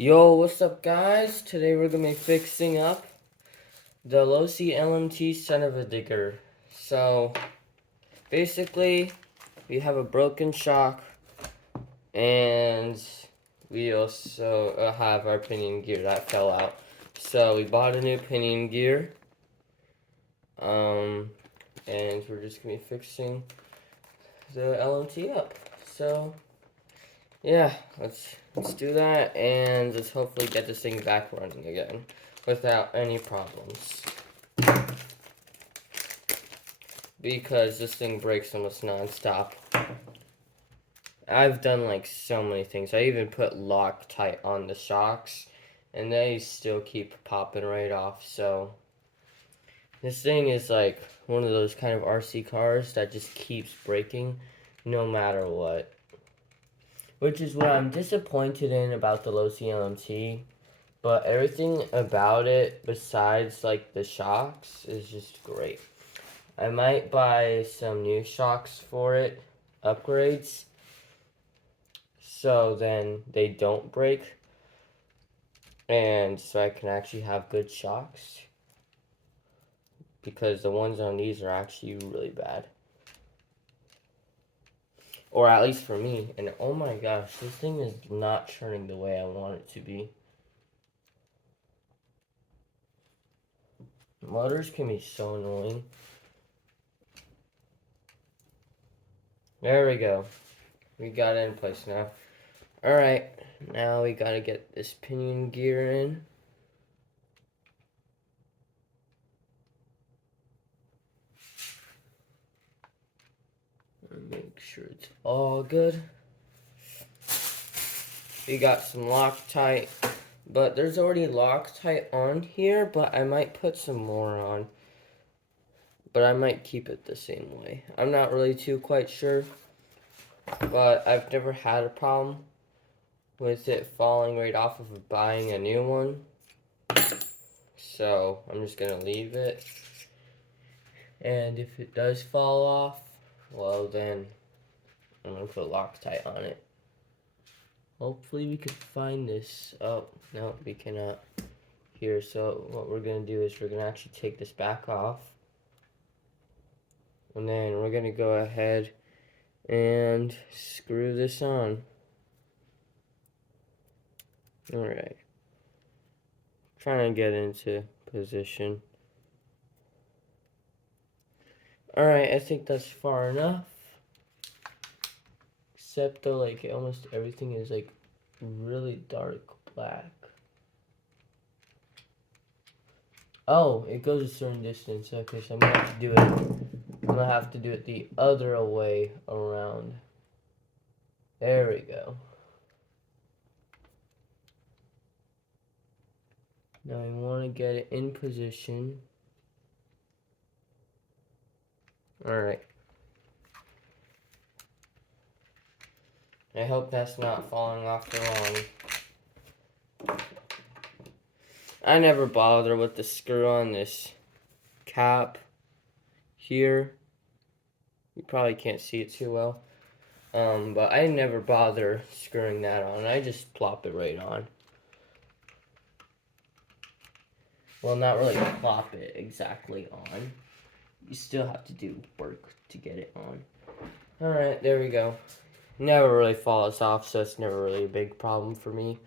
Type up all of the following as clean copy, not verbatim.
Yo, what's up guys? Today we're gonna be fixing up the Losi LMT son of a digger. So basically we have a broken shock and we also have our pinion gear that fell out. So we bought a new pinion gear. And we're just gonna be fixing the LMT up. So yeah, let's do that, and let's hopefully get this thing back running again without any problems. Because this thing breaks almost non-stop. I've done like so many things. I even put Loctite on the shocks, and they still keep popping right off. So this thing is like one of those kind of RC cars that just keeps breaking no matter what. Which is what I'm disappointed in about the Losi LMT. But everything about it, besides like the shocks, is just great. I might buy some new shocks for it, upgrades, so then they don't break. And so I can actually have good shocks. Because the ones on these are actually really bad. Or at least for me. And oh my gosh, this thing is not turning the way I want it to be. Motors can be so annoying. There we go. We got it in place now. Alright, now we gotta get this pinion gear in. And make sure it's all good. We got some Loctite, but there's already Loctite on here, but I might put some more on. But I might keep it the same way. I'm not really too quite sure, but I've never had a problem with it falling right off of buying a new one. So I'm just gonna leave it. And if it does fall off, well then I'm gonna put Loctite on it. Hopefully we can find this. Oh, no, we cannot. Here, so what we're gonna do is we're gonna actually take this back off. And then we're gonna go ahead and screw this on. Alright. Trying to get into position. Alright, I think that's far enough. Except though, like, almost everything is like really dark black. Oh, it goes a certain distance. Okay, so I'm gonna have to do it. I'm gonna have to do it the other way around. There we go. Now we want to get it in position. Alright. I hope that's not falling off the wrong. I never bother with the screw on this cap here. You probably can't see it too well. But I never bother screwing that on. I just plop it right on. Well, not really plop it exactly on. You still have to do work to get it on. Alright, there we go. Never really falls off, so it's never really a big problem for me.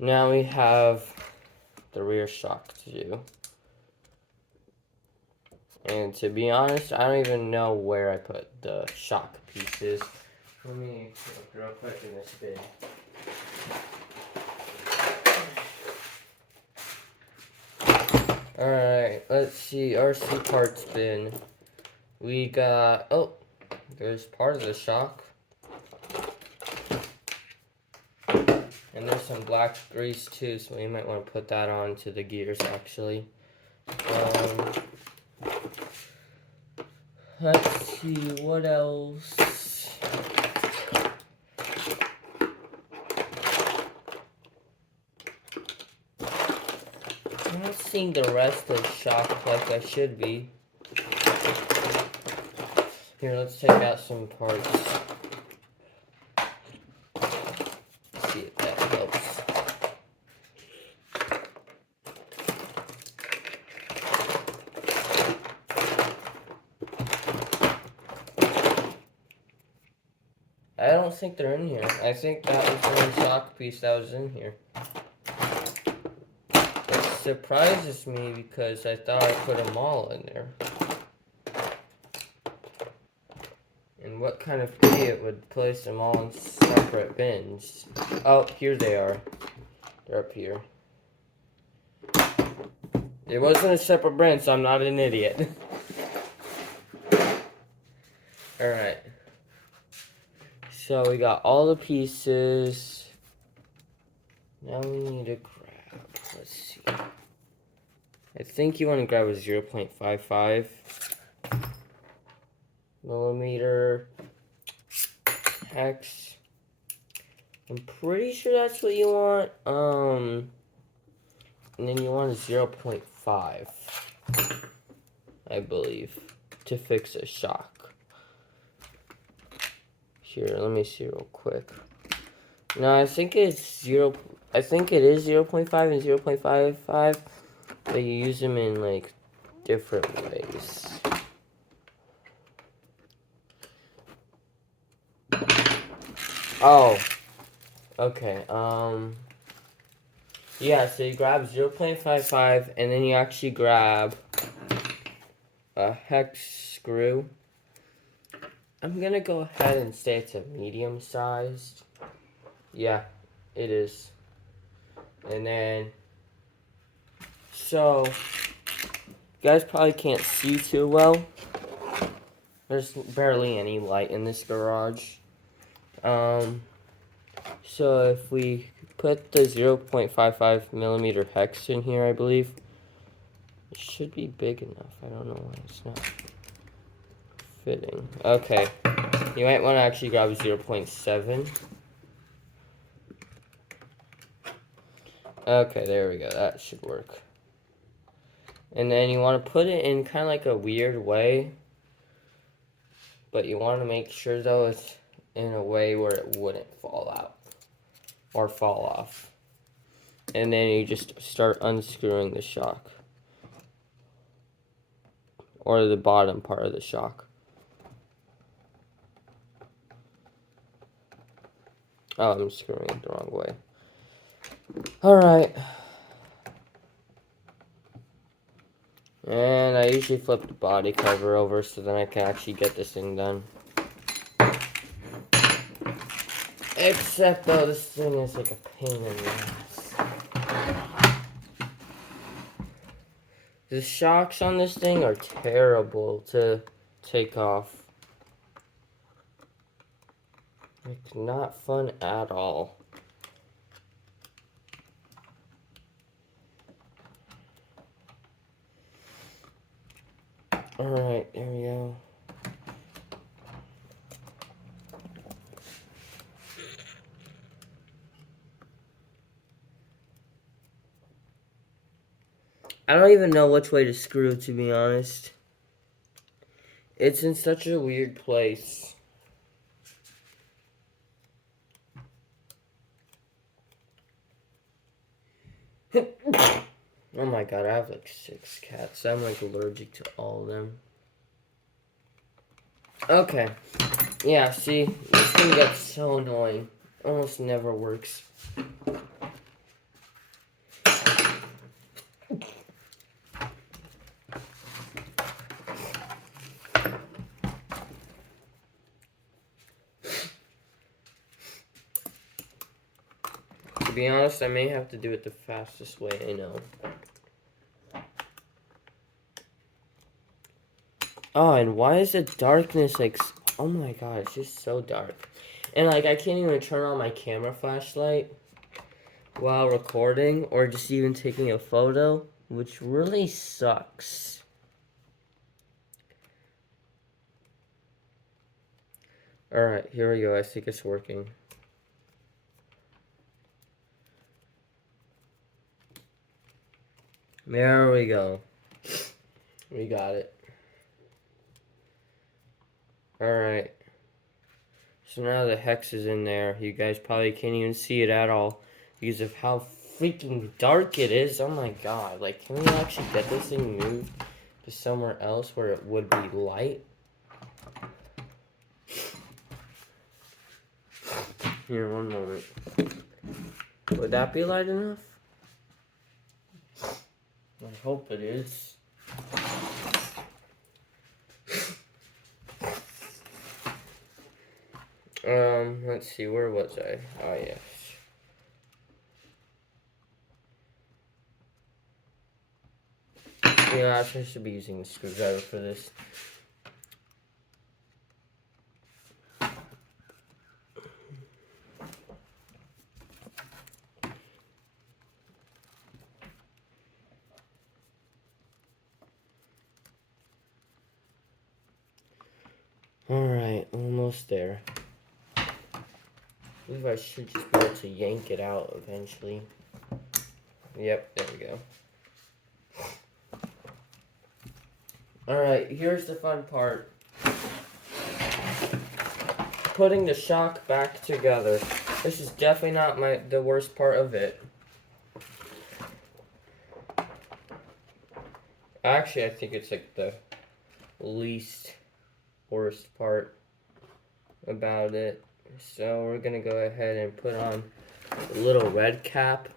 Now we have the rear shock to do. And to be honest, I don't even know where I put the shock pieces. Let me look real quick in this bin. Alright, let's see, RC parts bin. We got, oh, there's part of the shock. And there's some black grease too, so we might want to put that on to the gears actually. Let's see, what else? I'm not seeing the rest of the shock like I should be. Here, let's take out some parts. See if that helps. don't think they're in here. I think that was the one sock piece that was in here. It surprises me because I thought I put them all in there. And what kind of idiot would place them all in separate bins? Oh, here they are. They're up here. It wasn't a separate bin, so I'm not an idiot. Alright. So we got all the pieces. Now we need to grab, let's see. I think you want to grab a 0.55 millimeter hex. I'm pretty sure that's what you want. And then you want a 0.5, I believe, to fix a shock. Here, let me see real quick. No, I think it's I think it is 0.5 and 0.55, but you use them in like different ways. Oh, okay. Yeah, so you grab 0.55 and then you actually grab a hex screw. I'm gonna go ahead and say it's a medium sized. Yeah, it is. And then, so, you guys probably can't see too well. There's barely any light in this garage. So if we put the 0.55 millimeter hex in here, I believe, it should be big enough. I don't know why it's not fitting. Okay, you might want to actually grab 0.7. Okay, there we go. That should work. And then you want to put it in kind of like a weird way, but you want to make sure though it's in a way where it wouldn't fall out or fall off. And then you just start unscrewing the shock, or the bottom part of the shock. Oh, I'm screwing it the wrong way. Alright. And I usually flip the body cover over so then I can actually get this thing done. Except though this thing is like a pain in the ass. The shocks on this thing are terrible to take off. It's not fun at all. Alright, there we go. I don't even know which way to screw, to be honest. It's in such a weird place. Oh my god, I have like 6 cats. I'm like allergic to all of them. Okay. Yeah, see, this thing gets so annoying. Almost never works. To be honest, I may have to do it the fastest way I know. Oh, and why is the darkness like... Oh my god, it's just so dark. And like, I can't even turn on my camera flashlight while recording or just even taking a photo, which really sucks. Alright, here we go. I think it's working. There we go. We got it. Alright. So now the hex is in there. You guys probably can't even see it at all because of how freaking dark it is. Oh my god. Like, can we actually get this thing moved to somewhere else where it would be light? Here, one moment. Would that be light enough? I hope it is. Let's see, where was I? Oh, yes. Yeah, I should be using the screwdriver for this. Alright, almost there. I believe I should just be able to yank it out eventually. Yep, there we go. Alright, here's the fun part. Putting the shock back together. This is definitely not the worst part of it. Actually, I think it's like the least worst part about it. So we're gonna go ahead and put on a little red cap.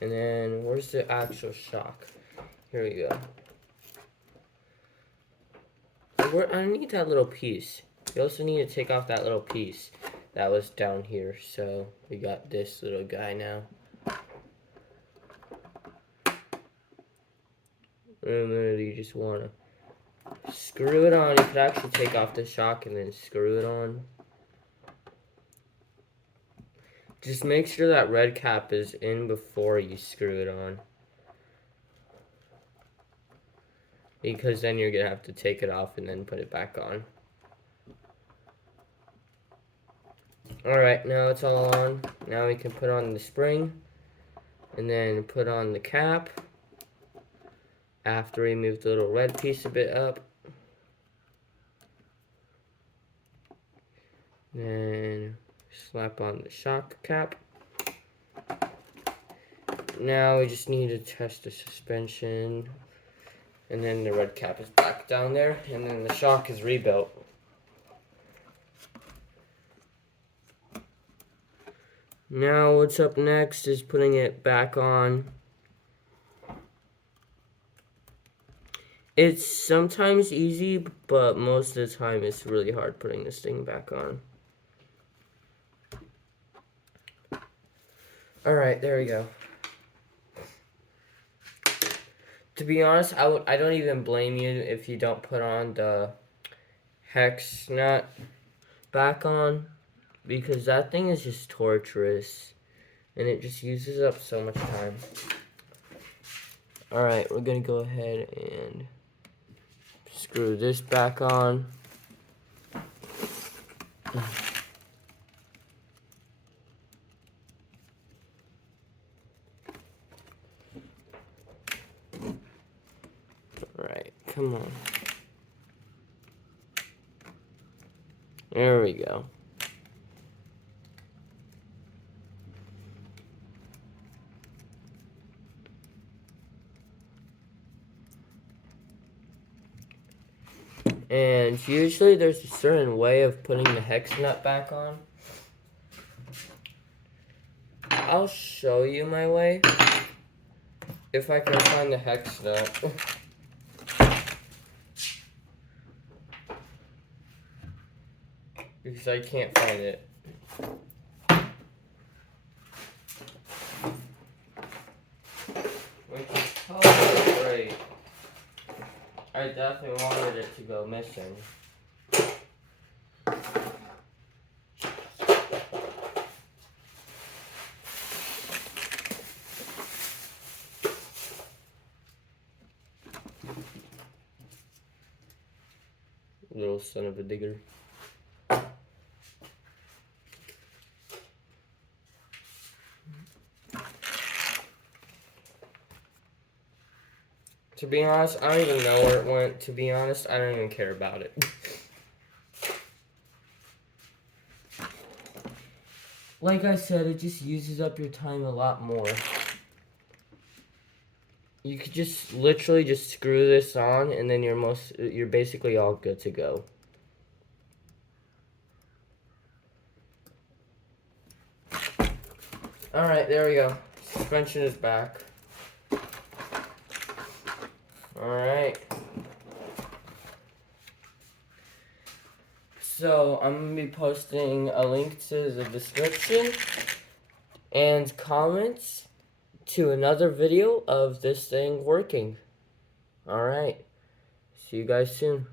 And then where's the actual shock? Here we go. I need that little piece. You also need to take off that little piece that was down here. So we got this little guy now. And then you just want to screw it on. You could actually take off the shock and then screw it on. Just make sure that red cap is in before you screw it on. Because then you're going to have to take it off and then put it back on. Alright, now it's all on. Now we can put on the spring. And then put on the cap. After we move the little red piece a bit up. Then slap on the shock cap. Now we just need to test the suspension. And then the red cap is back down there. And then the shock is rebuilt. Now what's up next is putting it back on. It's sometimes easy, but most of the time it's really hard putting this thing back on. Alright, there we go. To be honest, I don't even blame you if you don't put on the hex nut back on, because that thing is just torturous and it just uses up so much time. Alright, we're gonna go ahead and screw this back on. Alright, come on. There we go. And usually there's a certain way of putting the hex nut back on. I'll show you my way. If I can find the hex nut. Because I can't find it. Which is totally great. I definitely wanted it to go missing. Little son of a digger. To be honest, I don't even know where it went. To be honest, I don't even care about it. Like I said, it just uses up your time a lot more. You could just literally just screw this on and then you're basically all good to go. Alright, there we go. Suspension is back. Alright. So, I'm going to be posting a link to the description and comments to another video of this thing working. Alright. See you guys soon.